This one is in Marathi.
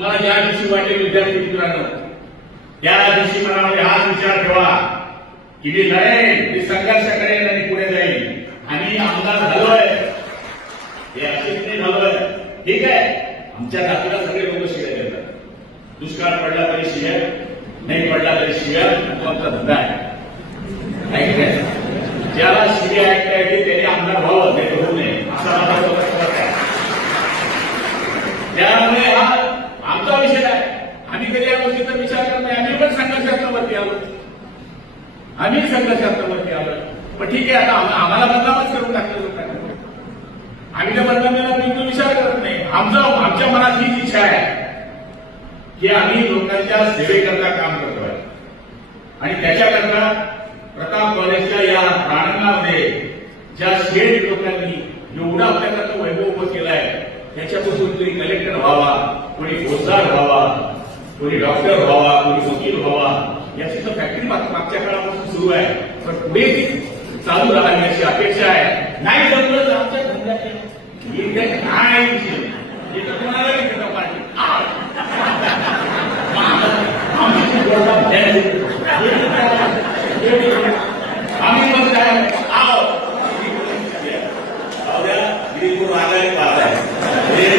तुम्हाला ज्या दिवशी वाटेल विद्यार्थी मित्रांनो, त्या दिवशी मनामध्ये हाच विचार ठेवा की मी लढेल, मी संघर्ष करेन आणि पुढे जाईल. आणि आमदार झालोय, हे असेच नाही झालोय. ठीक आहे, आमच्या जातीला सगळे लोक शिव्या देतात. दुष्काळ पडला तरी शिव्या, नाही पडला तरी शिव्या, तो आमचा धंदा आहे. ज्याला शिव्या ऐकता येते त्याने आमदार व्हावं, ते होऊ नये असा माझा मत आहे. त्यामुळे हा आमचा विषय आहे. आम्ही कधी या गोष्टीचा विचार करत नाही. आम्ही पण संघर्षात्मक आलो, आम्ही संघर्षात्मक आलो. पण ठीक आहे, आता आम्हाला बदनामच करून टाकलं होतं. आम्ही त्या बदनामीला बिलकुल विचार करत नाही. आमच्या मनात हीच इच्छा आहे की आम्ही लोकांच्या सेवेकरता काम करतोय. आणि त्याच्याकरता प्रताप कॉलेजच्या या प्रांगणामध्ये ज्या शेठ लोकांनी एवढा आपल्याकरता वैभव उभं केलाय, त्याच्यापासून कोणी कलेक्टर व्हावा, कोणी फौजदार व्हावा, कोणी डॉक्टर व्हावा, कोणी वकील व्हावा, याची तर फॅक्टरी मागच्या काळापासून सुरू आहे. पण पुढे चालू राहावी अशी अपेक्षा आहे. नाही जमलं तर आमच्या धंद्याचे काय